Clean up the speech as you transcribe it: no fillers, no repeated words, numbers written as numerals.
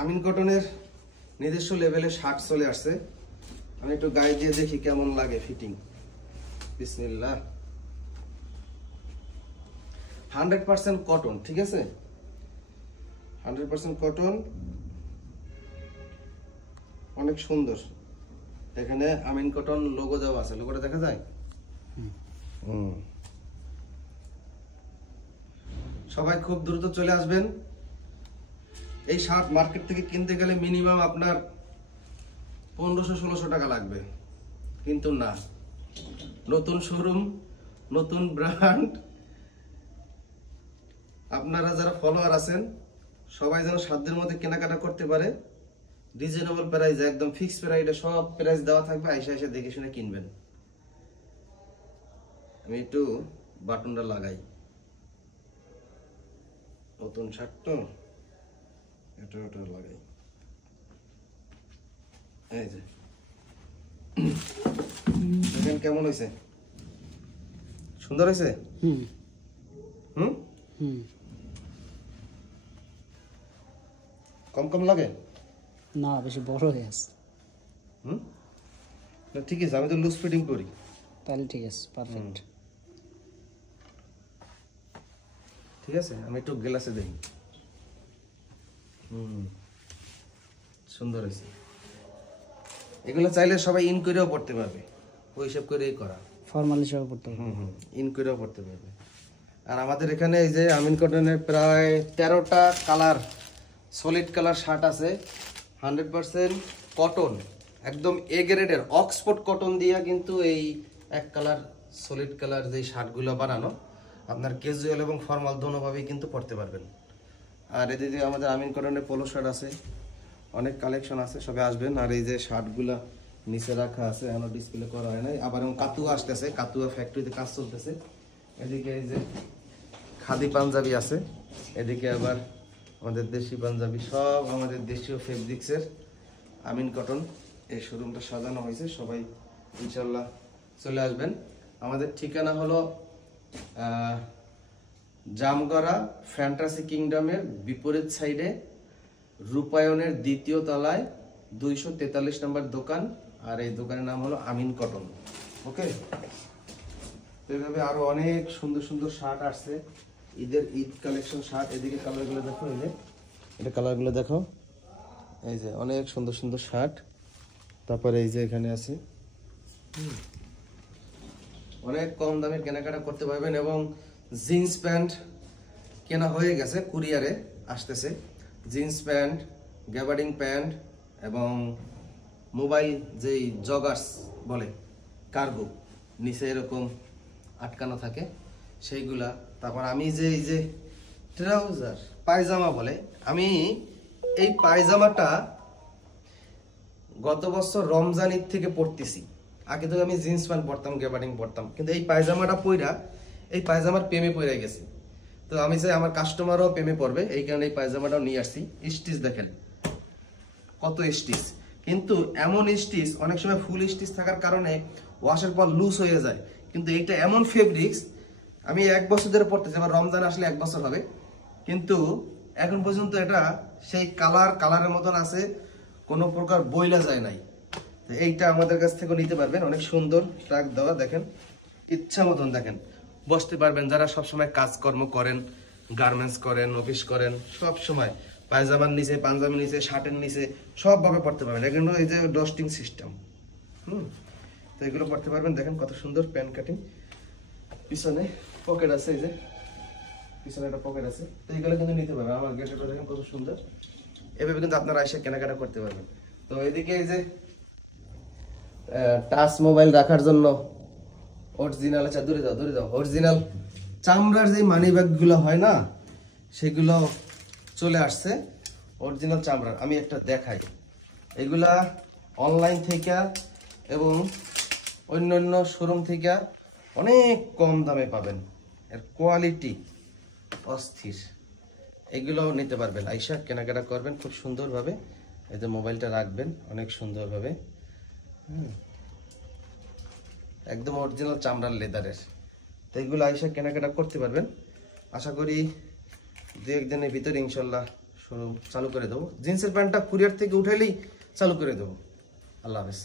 আমিন কটনের নিজস্ব লেভেলে শার্ট চলে আসছে। আমি একটু গায়ে দিয়ে দেখি কেমন লাগে ফিটিং। বিসমিল্লাহ। 100% কটন, ঠিক আছে, 100% কটন, অনেক সুন্দর। এখানে আমিন কটন লোগো দেওয়া আছে, লোগোটা দেখা যায়। সবাই খুব দ্রুত চলে আসবেন। এই শার্ট মার্কেট থেকে কিনতে গেলে মিনিমাম আপনার 1500-1600 টাকা লাগবে, কিন্তু না, নতুন শোরুম, নতুন ব্র্যান্ড, আপনারা যারা ফলোয়ার আছেন সবাই যেন সাধ্যের মধ্যে কেনাকাটা করতে পারে। রিজনেবল প্রাইস, একদম ফিক্সড প্রাইসে সব প্রাইস দেওয়া থাকবে, আইসা আইসা দেখে শুনে কিনবেন। আমি একটু বাটনটা লাগাই, নতুন শার্ট তো এটা লাগাই। এই যে দেখেন কেমন হয়েছে, সুন্দর হয়েছে। কম কম লাগে না, বেশি বড় হয়ে আছে। ঠিক আছে, আমি তো লুজ ফিটিং করি। তাহলে ঠিক আছে, পারফেক্ট। ঠিক আছে, আমি একটু গ্লাসে দেই। সুন্দর হয়েছে। এগুলো চাইলে সবাই ইন করেও পড়তে পারবে, ওই হিসাব করেই করা, ফর্মাল হিসাবে পড়তে পারবে। ইন করেও পড়তে পারবে। আর আমাদের এখানে এই যে আমিন কটনের প্রায় 13টা কালার, সলিড কালার শার্ট আছে। 100% কটন, একদম এ গ্রেডের অক্সফোর্ড কটন দিয়া কিন্তু এই এক কালার সলিড কালার যে শার্টগুলো বানানো, আপনার ক্যাজুয়াল এবং ফর্মাল দোনোভাবেই কিন্তু পড়তে পারবেন। আর এদিকে আমাদের আমিন কটনের পোলো শার্ট আছে, অনেক কালেকশন আছে, সবাই আসবেন। আর এই যে শার্টগুলা নিচে রাখা আছে, এখনো ডিসপ্লে করা হয় নাই। আবার এবং কাতুয়া আসতেছে, কাতুয়া ফ্যাক্টরিতে কাজ চলতেছে। এদিকে এই যে খাদি পাঞ্জাবি আছে, এদিকে আবার আমাদের দেশি পাঞ্জাবি, সব আমাদের দেশীয় ফেব্রিক্সের আমিন কটন এই শোরুমটা সাজানো হয়েছে। সবাই ইনশাল্লাহ চলে আসবেন। আমাদের ঠিকানা হলো জামগড়া ফ্যান্টাসি কিংডমের বিপরীত সাইডে, রূপায়ণের 2য় তলায় 243 নম্বর দোকান। আর এই দোকানের নাম হলো আমিন কটন। ওকে, এইভাবে আরো অনেক সুন্দর সুন্দর শার্ট আসছে, ঈদ কালেকশন শার্ট। এদিকে কালারগুলো দেখো, এই যে এটা কালারগুলো দেখো, এই যে অনেক সুন্দর সুন্দর শার্ট। তারপরে এই যে এখানে আছে, অনেক কম দামে কেনাকাটা করতে পারবেন। এবং জিন্স প্যান্ট কেনা হয়ে গেছে, কুরিয়ারে আসতেছে। জিন্স প্যান্ট, গ্যাবার্ডিং প্যান্ট এবং মোবাইল যেই জগার্স বলে, কার্গো, নিচে এরকম আটকানো থাকে সেইগুলা। তারপর আমি যে এই যে ট্রাউজার পায়জামা বলে, আমি এই পায়জামাটা গত বছর রমজান ঈদ থেকে পরতেছি। আগে তো আমি জিন্স প্যান্ট পরতাম, গ্যাবার্ডিং পরতাম, কিন্তু এই পায়জামাটা পইরা, এই পায়জামার প্রেমে পইরা গেছি। তো আমি চাই আমার কাস্টমারও প্রেমে পড়বে, এই কারণে এই পায়জামাটাও নিয়ে আসছি। স্টিচ দেখেন কত স্টিচ, কিন্তু এমন স্টিচ, অনেক সময় ফুল স্টিচ থাকার কারণে ওয়াশের পর লুজ হয়ে যায়, কিন্তু এইটা এমন ফেব্রিক্স, আমি 1 বছর ধরে পড়তেছি, আমার রমজান আসলে 1 বছর হবে, কিন্তু এখন পর্যন্ত এটা সেই কালারের মতন আছে, কোনো প্রকার বইলা যায় নাই। এইটা আমাদের কাছ থেকে নিতে পারবেন, অনেক সুন্দর ট্রাক দেওয়া, দেখেন ইচ্ছা মতন দেখেন বসতে পারবেন। যারা সবসময় কাজকর্ম করেন, গার্মেন্টস করেন, অফিস করেন, সব সময় পায়জামার নিচে, পাঞ্জাবির নিচে, শার্টের নিচে সবভাবে পড়তে পারবেন। এগুলো এই যে ডস্টিং সিস্টেম, তো এগুলো পড়তে পারবেন। দেখেন কত সুন্দর প্যান্ট কাটিং, পিছনে পকেট আছে, এই যে পিছনে একটা পকেট আছে, তো এইগুলো কিন্তু নিতে পারবেন। আমার গেটটা দেখেন কত সুন্দর, এভাবে কিন্তু আপনারা এসে কেনাকাটা করতে পারবেন। তো এদিকে এই যে টাচ মোবাইল রাখার জন্য অরিজিনাল, আচ্ছা দূরে যাও, অরিজিনাল চামড়ার যে মানি ব্যাগ গুলো হয় না, সেগুলো চলে আসছে, অরিজিনাল চামড়ার। আমি একটা দেখাই, এগুলা অনলাইন থেকে এবং অন্যান্য শোরুম থেকে অনেক কম দামে পাবেন, এর কোয়ালিটি অস্থির। এগুলো নিতে পারবেন, আইসা কেনাকাটা করবেন খুব সুন্দরভাবে। এই যে মোবাইলটা রাখবেন অনেক সুন্দরভাবে, একদম অরিজিনাল চামড়ার লেদারের। তো এগুলো আইসা কেনাকাটা করতে পারবেন। আশা করি 2-1 দিনের ভিতরে ইনশাল্লাহ চালু করে দেবো। জিন্সের প্যান্টটা কুরিয়ার থেকে উঠাইলেই চালু করে দেবো। আল্লাহ হাফেজ।